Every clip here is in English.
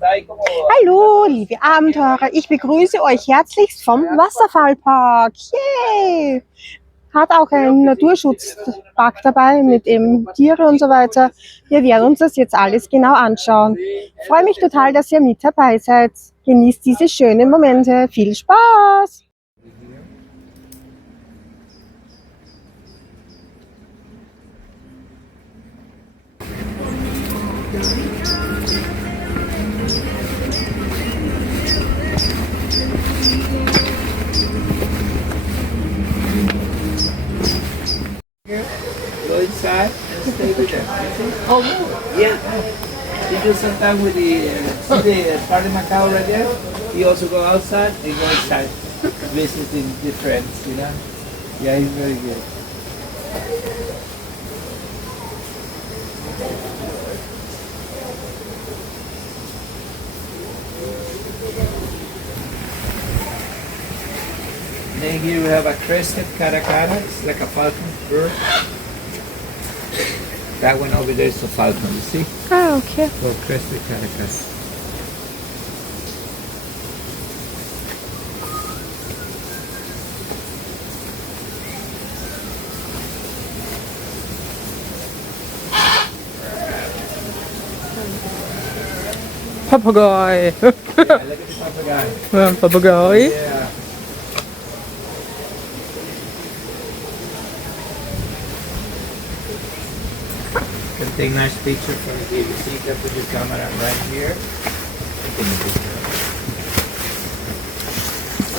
Hallo, liebe Abenteurer, ich begrüße euch herzlichst vom Wasserfallpark. Yay! Hat auch einen Naturschutzpark dabei mit eben Tiere und so weiter. Wir werden uns das jetzt alles genau anschauen. Ich freue mich total, dass ihr mit dabei seid. Genießt diese schönen Momente. Viel Spaß! Go inside and stay with them. Oh, yeah. You do sometimes with see the party Macau right there? You also go outside and go inside, visiting the friends, you know? Yeah, he's very good. Then here we have a crested caracara. It's like a falcon bird. That one over there is a falcon, you see? Ah, okay. So crested caracara. Papagei. Yeah, look at the papagei. Papagei. Yeah. You can take nice picture from here. You see, you can put your camera right here. Take a picture.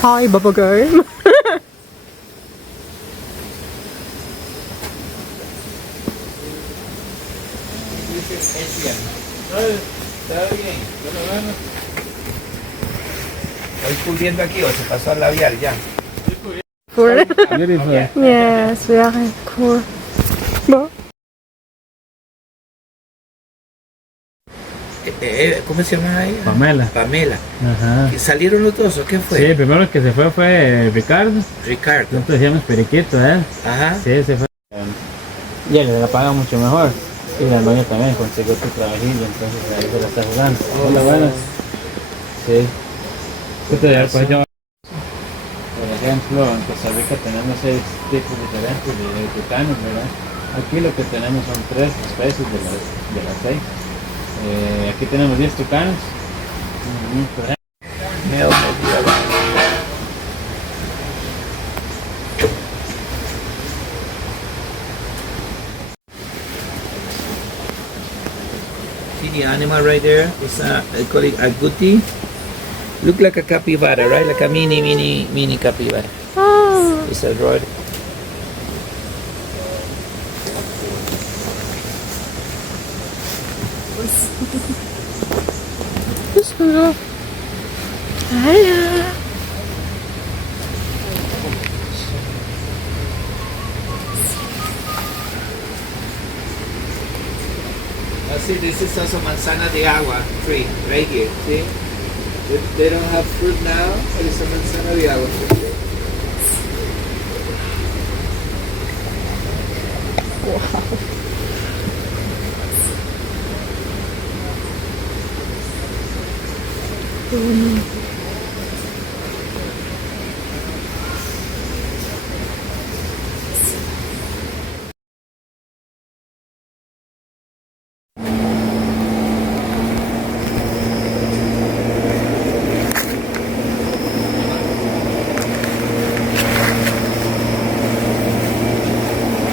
Hi, Papagei. This is Asian. Está bien. Bueno. Estoy cubriendo aquí o se pasó al labial ya. Cool. Beautiful. Yes, very cool. ¿Cómo se llama ella? Pamela. Pamela. Ajá. ¿Salieron los dos o qué fue? Sí, el primero que se fue Ricardo. Ricardo. Nosotros decíamos Periquito, ¿eh? Ajá. Sí, se fue. Y él le la paga mucho mejor. Y la doña también consiguió tu trabajillo, entonces ahí se la está jugando. Hola, buenas. Sí. Por ejemplo, en Costa Rica tenemos 6 tipos diferentes de tucanes, ¿verdad? Aquí lo que tenemos son 3 especies de las 6. Aquí tenemos 10 tucanes. Por ejemplo, See the animal right there? It's I call it a guti. Look like a capybara, right? Like a mini capybara. Oh. It's a droid. Hello. See, this is also manzana de agua tree right here. See, they don't have fruit now, but it's a manzana de agua tree.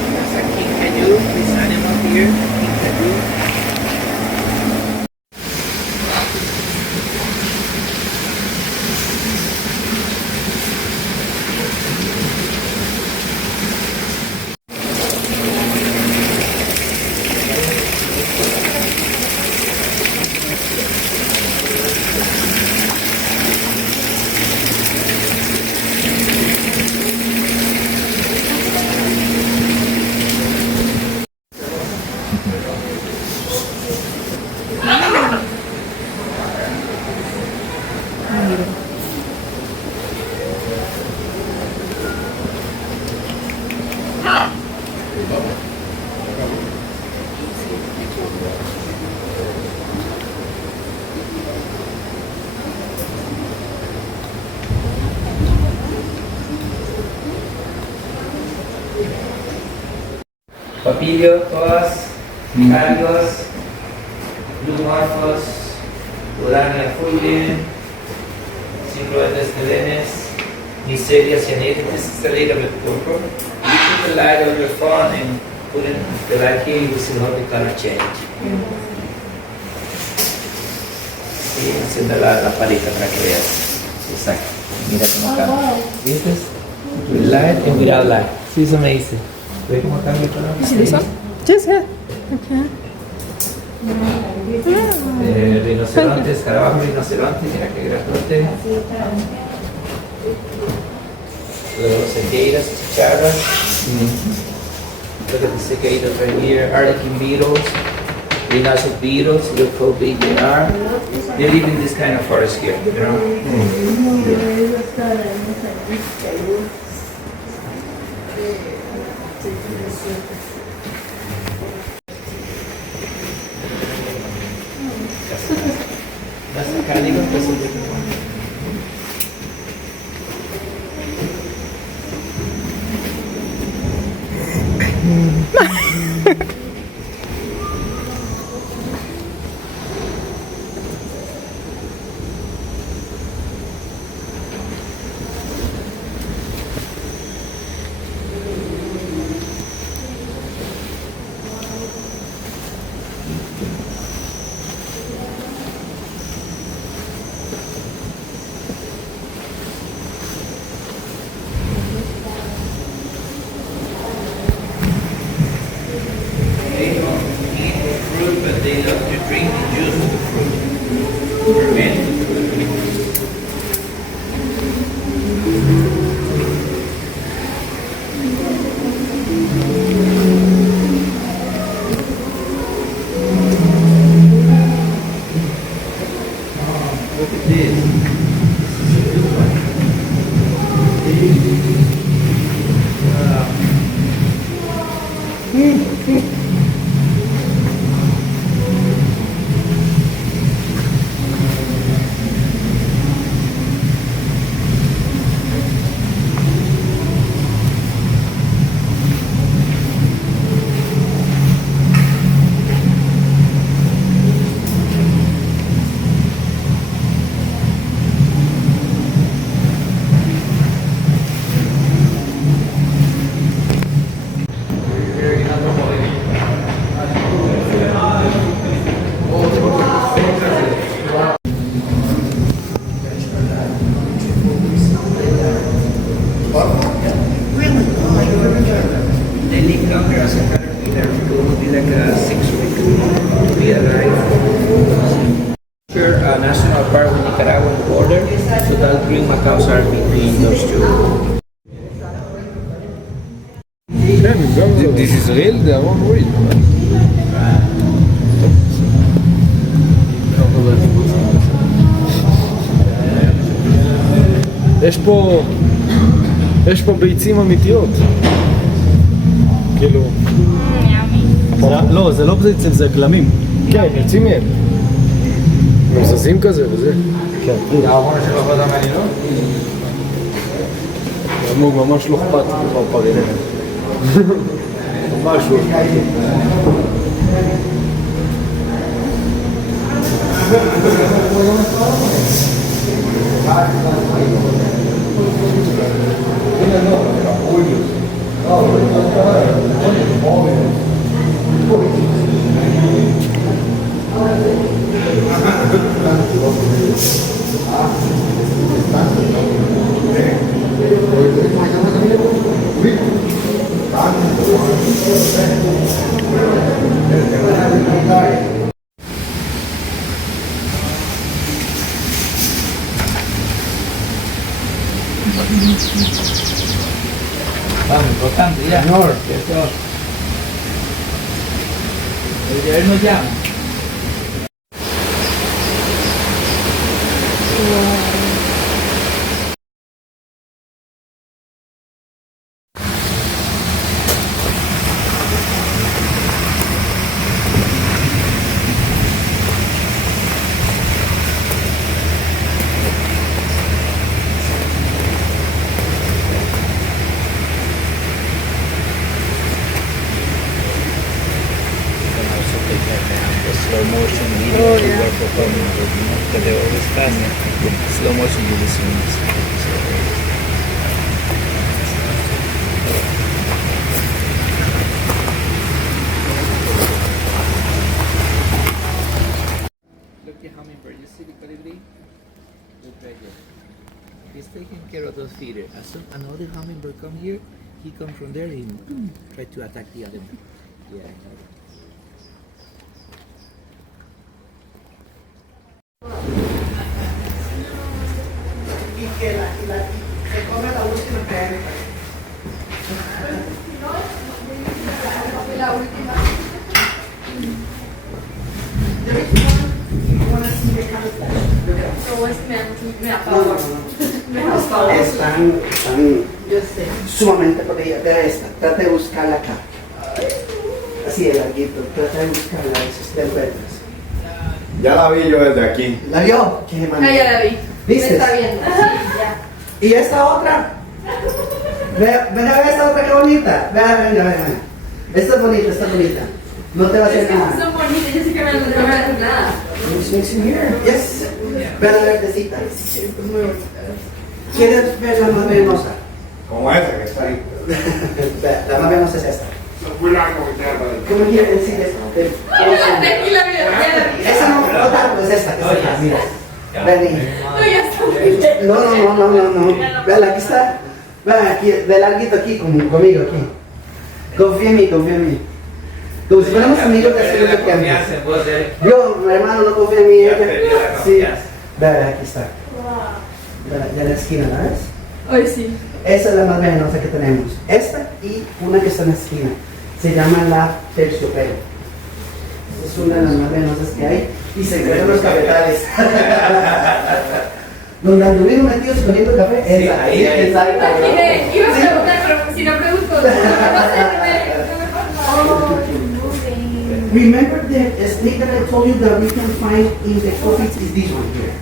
That's a king canoe. This animal here, king canoe. Papilio, todas, cálidos, lumorfos, urania fulgen, syncloides telenes, miseria cyanides, this is the light of the purple. You put the light on your phone and put in the light here, you will see how the color change. Sí, haciendo la paleta para que veas. Exacto. Mira cómo cambia. ¿Viste? With light and without light. Sí, eso me dice. ¿Ve cómo cambia el color? Is this one? Just here. Okay. Rinoceronte, escarabajo, rinoceronte, mira qué grandote. Luego cegueiras, chicharras. Look at the cicadas right here, arlequin beetles, rhinoceros beetles, look how big they are. They live in this kind of forest here, you know. That's the calico, that's the different one. They don't eat the fruit, but they love to drink the juice of the fruit. Ferment the fruit. Look at this. This is a good one. They live longer as a caterpillar. It will be like a 6 week to be alive. Here, national park with Nicaraguan border, so that green macaws are between those two. This is real, they are all real. יש פה ביצים אמיתיות. כאילו... לא, זה לא ביצים, זה גלמים. כן, יוצאים מהם. הם זזים כזה וזה. כן. ממש לא אכפת כבר פרינים. ממש לא אכפת. Vamos, importante ya. Señor. Eso. Él nos llama. Te debo despacio. Slow motion you listen. Look at hummingbird. You see the colibri? Look right here. He's taking care of those feeders. As soon another hummingbird come here, he come from there and try to attack the other one. Yeah, I know. Están sumamente protegidas. Vea esta, trata de buscarla acá. Así el larguito, trata de buscarla, si usted encuentras. Ya la vi yo desde aquí. ¿La vio? ¿Qué Ah, ya la vi. ¿Viste? Me está viendo. Sí, ya. ¿Y esta otra? Vea esta otra que bonita. Vea. Esta es bonita, esta es bonita. No te va a hacer nada. Son bonitas, yo sé que no me hacen nada. Yes. Vea la verdecita. ¿Quieres ver la más venenosa? Como esa que está ahí. Vea, la más venenosa es esta. Muy largo que queda para el... ¿Cómo quieres decir esto? Aquí la vi, ya la vi. Esa no, otra, pues esta, mira. Vení. No, ya está. No. Vela, aquí está. Vean, aquí, de larguito aquí, conmigo, aquí. Confía en mí. Como si fuéramos amigos de hace mucho tiempo. Yo, mi hermano, no confía en mí. Sí. Vean, aquí está. De la esquina, ¿la ves? Hoy sí. Esa es la más venenosa que tenemos. Esta y una que está en la esquina. Se llama la terciopelo. Es una de las más venenosas que hay. Y se encuentran los cafetales. Donde anduvieron metidos cogiendo café. Esa, ahí, exacto. Imaginé, iba a preguntar, pero si no pregunto, no Remember the snake that I told you that we can find in the tropics is this one here.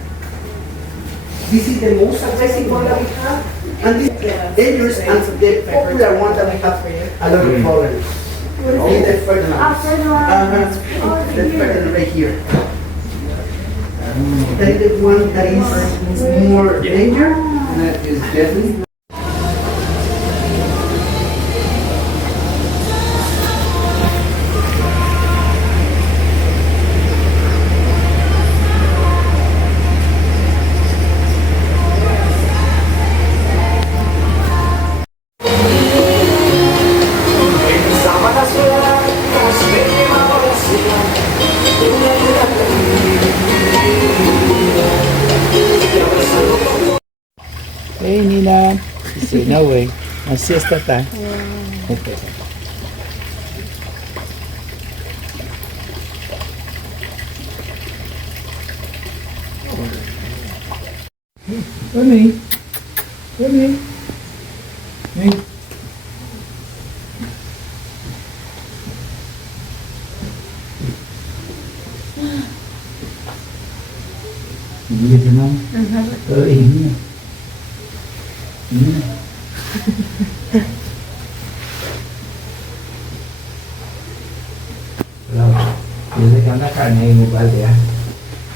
This is the most aggressive one that we have, and this is dangerous and the popular one that we have a lot of problems. Only the Ferdinand. The Ferdinand right here. That is the one that is more danger, and that is deadly. Hey Nina. Dice, no way. Así está tan. Vení. Vení. Vení. Dile que no. Todo bien. Desde que anda carne en balde ya.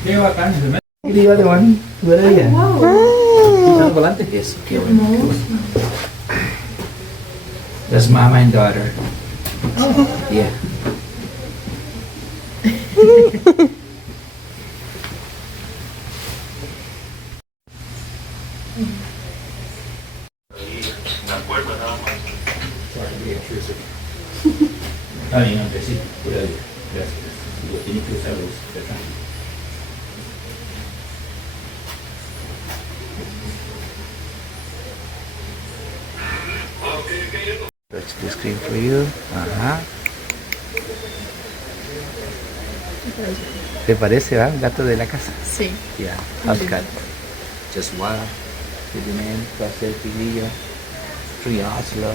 Qué bacán, se me... ¿Qué iba de Juan? ¿Tú eres ella? ¿Estás volante? Eso, qué bueno. That's mama and daughter. Yeah. Está bien, aunque sí, cuidado. Gracias. Lo tiene que usar los detalles. Touch the screen for you. Ajá. ¿Te parece, va? Gato de la casa. Sí. Yeah, house cat. Just wild. With the name, placer, pilillo. Tree oslo.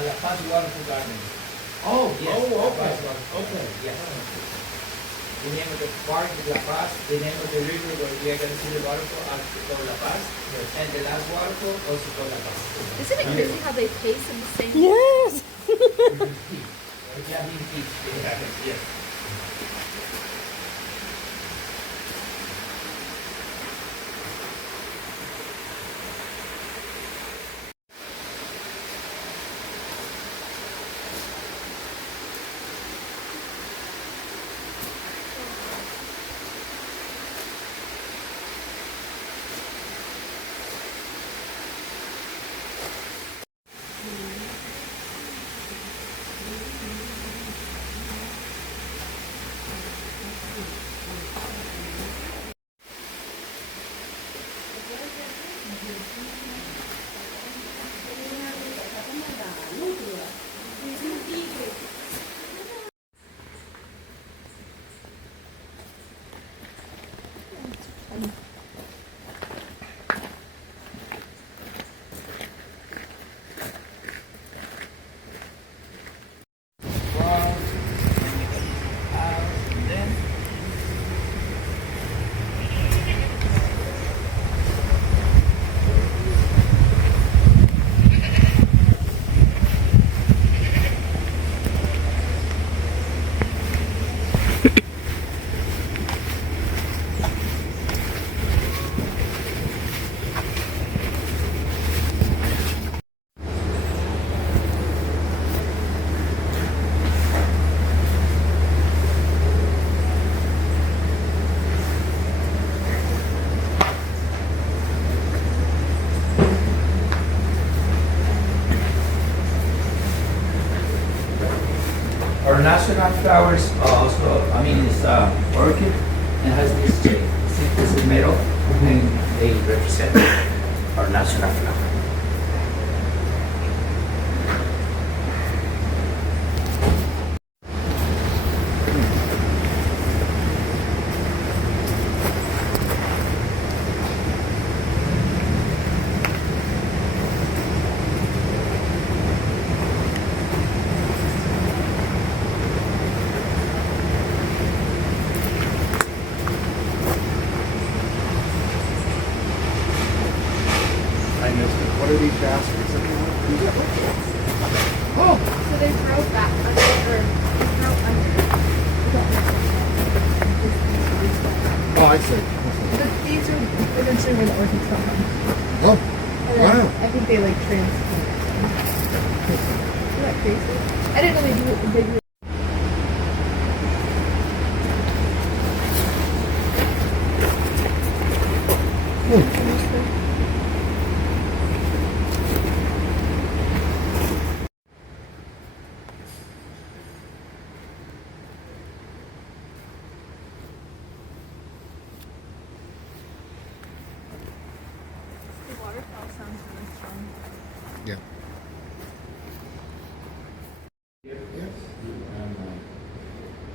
La Paz Waterfall Gardens. Oh, yes. Oh, okay. Okay, yes. The name of the park is La Paz. The name of the river where we are going to see the waterfall is called La Paz. And the last waterfall also called La Paz. Isn't it crazy how they taste in the same? Yes. Yes. Our national flowers also, is orchid and has this shape. See, this is metal, and they represent our national flower. What are these baskets? So they throw back under, or they throw under. Oh, I see. But these are eventually where the orchids come from. Oh, And then wow. I think they like transplant. Isn't that crazy? I didn't know they do it. They do it. The waterfall sounds really strong. Yeah.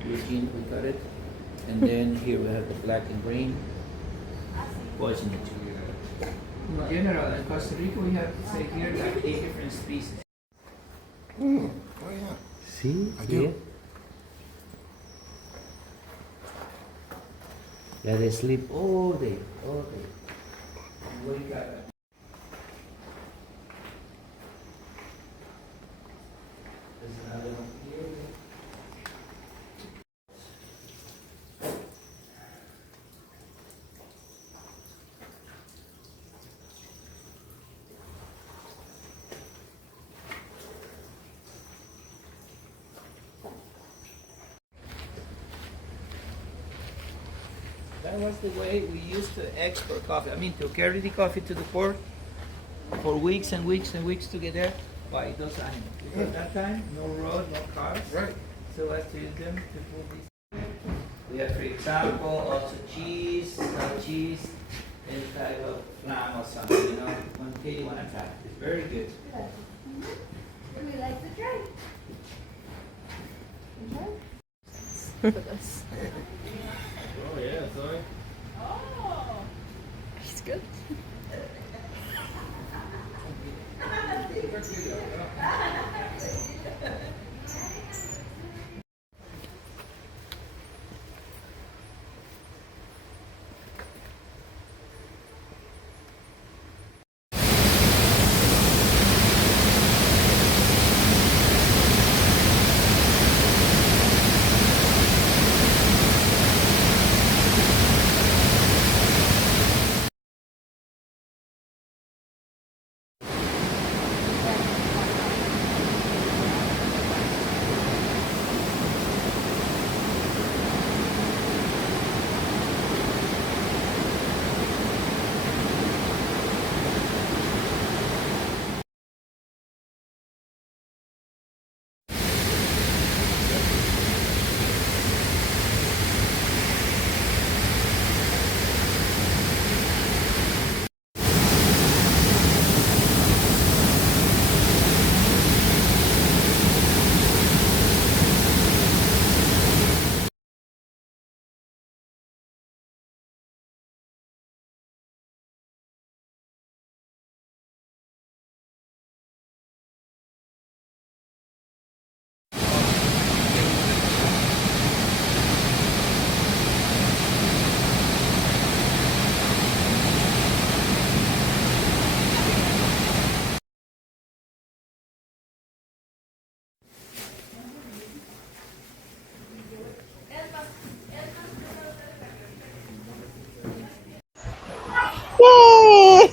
Eugene, we got it. And then here we have the black and green. Poison it. In general, in Costa Rica, we have, say here, like 8 different species. Oh, yeah. See? I do. Yeah, they sleep all day, all day. And wake up. There's another one here. That was the way we used to export coffee. To carry the coffee to the port for weeks and weeks and weeks to get there by those animals. Because at that time, no road, no cars. Right. So I have to use them to pull these. We have, for example, also cheese, any type of flan or something, one day you want to try. It's very good. We like to try. For this. Oh yeah, sorry. It's good. Yay!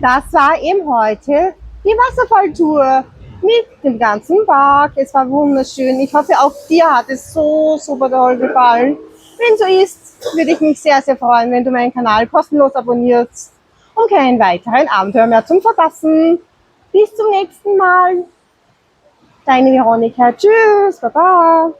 Das war eben heute die Wasserfalltour mit dem ganzen Park. Es war wunderschön. Ich hoffe, auch dir hat es so super toll gefallen. Wenn so ist, würde ich mich sehr, sehr freuen, wenn du meinen Kanal kostenlos abonnierst und keinen weiteren Abenteuer mehr zum Verpassen. Bis zum nächsten Mal. Deine Veronika. Tschüss. Baba.